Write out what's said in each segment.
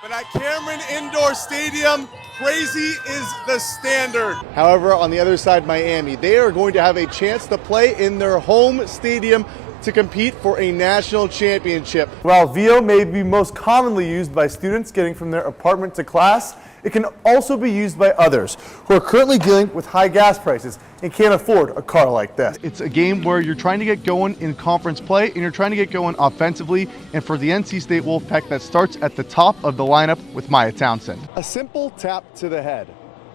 But at Cameron Indoor Stadium, crazy is the standard. However, on the other side, Miami, they are going to have a chance to play in their home stadium to compete for a national championship. While VO may be most commonly used by students getting from their apartment to class, it can also be used by others who are currently dealing with high gas prices and can't afford a car like this. It's a game where you're trying to get going in conference play and you're trying to get going offensively, and for the NC State Wolfpack, that starts at the top of the lineup with Maya Townsend. A simple tap to the head.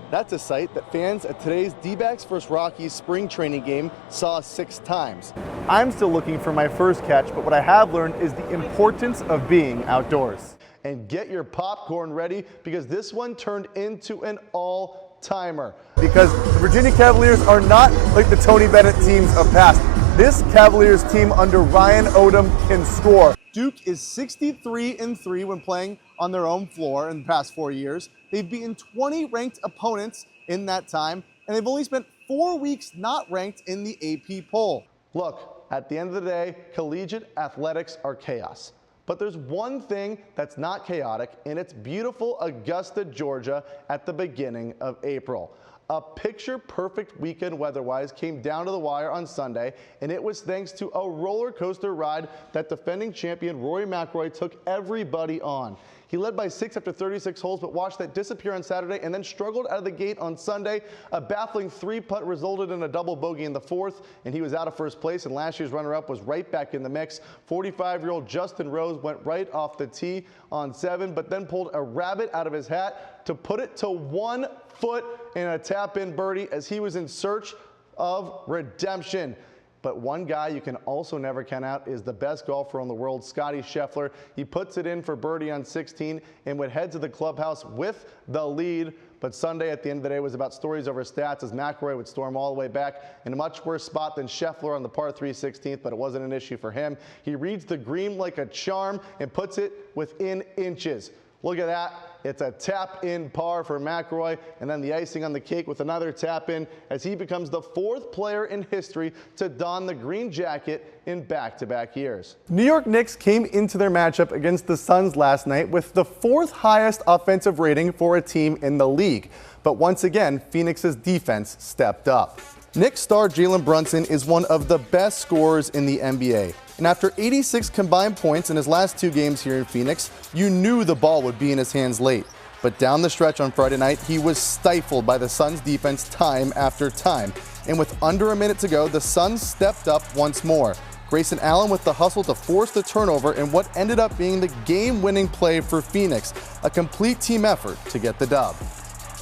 That's a sight that fans at today's D-backs vs. Rockies spring training game saw 6 times. I'm still looking for my first catch, but what I have learned is the importance of being outdoors. And get your popcorn ready, because this one turned into an all-timer. Because the Virginia Cavaliers are not like the Tony Bennett teams of past. This Cavaliers team under Ryan Odom can score. Duke is 63-3 when playing on their own floor in the past 4 years. They've beaten 20 ranked opponents in that time, and they've only spent 4 weeks not ranked in the AP poll. Look, at the end of the day, collegiate athletics are chaos. But there's one thing that's not chaotic, and it's beautiful Augusta, Georgia at the beginning of April. A picture-perfect weekend weather-wise came down to the wire on Sunday, and it was thanks to a roller coaster ride that defending champion Rory McIlroy took everybody on. He led by 6 after 36 holes, but watched that disappear on Saturday and then struggled out of the gate on Sunday. A baffling 3-putt resulted in a double bogey in the 4th, and he was out of first place, and last year's runner-up was right back in the mix. 45-year-old Justin Rose went right off the tee on 7, but then pulled a rabbit out of his hat to put it to 1 foot in a tap-in birdie as he was in search of redemption. But one guy you can also never count out is the best golfer in the world, Scottie Scheffler. He puts it in for birdie on 16 and would head to the clubhouse with the lead. But Sunday at the end of the day was about stories over stats, as McIlroy would storm all the way back in a much worse spot than Scheffler on the par 3 16th, but it wasn't an issue for him. He reads the green like a charm and puts it within inches. Look at that. It's a tap-in par for McIlroy, and then the icing on the cake with another tap-in as he becomes the 4th player in history to don the green jacket in back-to-back years. New York Knicks came into their matchup against the Suns last night with the 4th highest offensive rating for a team in the league. But once again, Phoenix's defense stepped up. Knicks star Jalen Brunson is one of the best scorers in the NBA. And after 86 combined points in his last 2 games here in Phoenix, you knew the ball would be in his hands late. But down the stretch on Friday night, he was stifled by the Suns defense time after time. And with under a minute to go, the Suns stepped up once more. Grayson Allen with the hustle to force the turnover in what ended up being the game-winning play for Phoenix. A complete team effort to get the dub.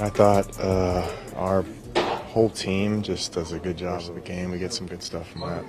I thought our whole team just does a good job of the game. We get some good stuff from that.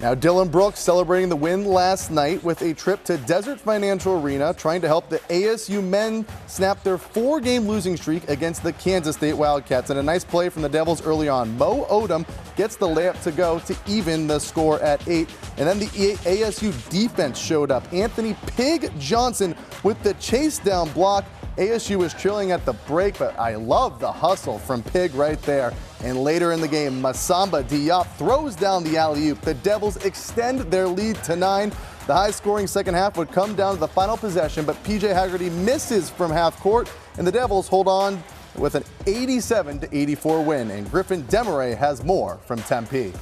Now, Dylan Brooks celebrating the win last night with a trip to Desert Financial Arena, trying to help the ASU men snap their 4-game losing streak against the Kansas State Wildcats. And a nice play from the Devils early on. Mo Odom gets the layup to go to even the score at 8. And then the ASU defense showed up. Anthony Pig Johnson with the chase down block. ASU was trailing at the break, but I love the hustle from Pig right there. And later in the game, Masamba Diop throws down the alley-oop. The Devils extend their lead to 9. The high-scoring second half would come down to the final possession, but PJ Haggerty misses from half court, and the Devils hold on with an 87-84 win. And Griffin Demaray has more from Tempe.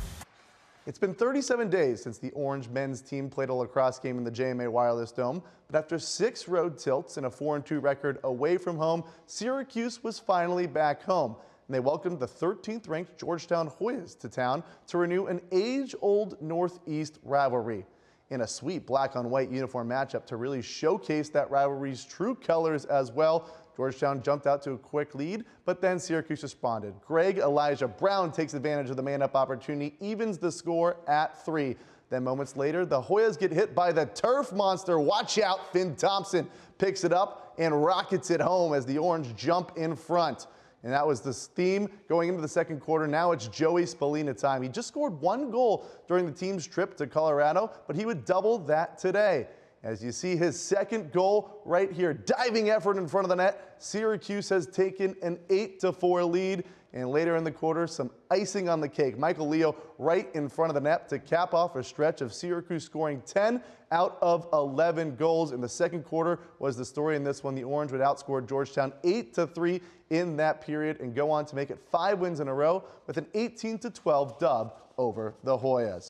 It's been 37 days since the Orange men's team played a lacrosse game in the JMA Wireless Dome, but after 6 road tilts and a 4-2 record away from home, Syracuse was finally back home. And they welcomed the 13th-ranked Georgetown Hoyas to town to renew an age-old Northeast rivalry. In a sweet black-on-white uniform matchup to really showcase that rivalry's true colors as well, Georgetown jumped out to a quick lead, but then Syracuse responded. Greg Elijah Brown takes advantage of the man-up opportunity, evens the score at 3. Then moments later, the Hoyas get hit by the turf monster. Watch out, Finn Thompson picks it up and rockets it home as the Orange jump in front. And that was the theme going into the second quarter. Now it's Joey Spallina time. He just scored 1 goal during the team's trip to Colorado, but he would double that today. As you see his second goal right here, diving effort in front of the net. Syracuse has taken an 8-4 lead. And later in the quarter, some icing on the cake. Michael Leo right in front of the net to cap off a stretch of Syracuse scoring 10 out of 11 goals in the second quarter was the story in this one. The Orange would outscore Georgetown 8-3 in that period and go on to make it 5 wins in a row with an 18-12 dub over the Hoyas.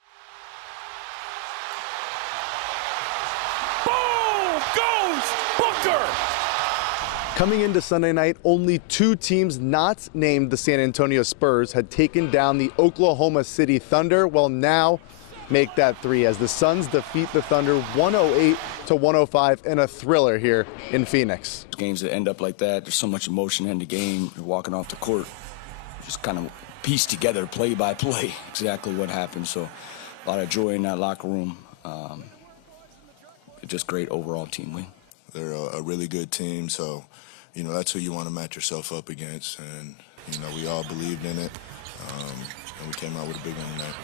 Boom goes Booker! Coming into Sunday night, only 2 teams not named the San Antonio Spurs had taken down the Oklahoma City Thunder. Well, now make that 3 as the Suns defeat the Thunder 108-105 in a thriller here in Phoenix. Games that end up like that, there's so much emotion in the game. You're walking off the court, just kind of piece together play by play exactly what happened. So a lot of joy in that locker room. Just great overall team win. They're a really good team, so you know that's who you want to match yourself up against, and you know we all believed in it, and we came out with a big one tonight.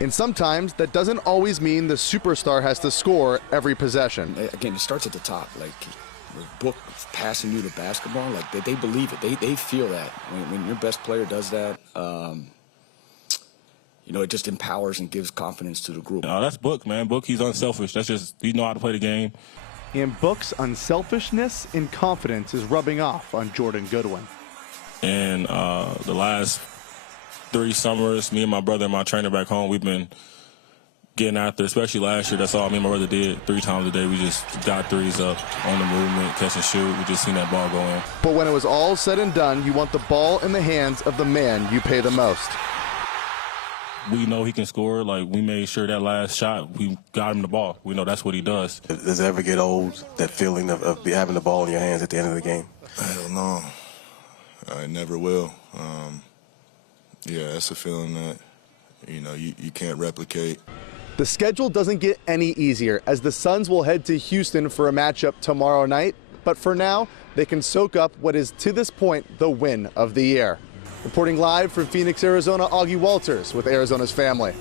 And sometimes that doesn't always mean the superstar has to score every possession. Again, it starts at the top. Like the Book passing you the basketball, like they believe it. They feel that when your best player does that. You know, it just empowers and gives confidence to the group. That's Book, man. Book, he's unselfish. That's just, he know how to play the game. And Book's unselfishness and confidence is rubbing off on Jordan Goodwin. And the last 3 summers, me and my brother and my trainer back home, we've been getting after, especially last year. That's all me and my brother did. 3 times a day, we just got threes up on the movement, catch and shoot. We just seen that ball go in. But when it was all said and done, you want the ball in the hands of the man you pay the most. We know he can score. Like, we made sure that last shot, we got him the ball. We know that's what he does. Does it ever get old, that feeling of having the ball in your hands at the end of the game? I don't know. I never will. Yeah, that's a feeling that, you know, you can't replicate. The schedule doesn't get any easier as the Suns will head to Houston for a matchup tomorrow night. But for now, they can soak up what is to this point the win of the year. Reporting live from Phoenix, Arizona, Augie Walters with Arizona's Family.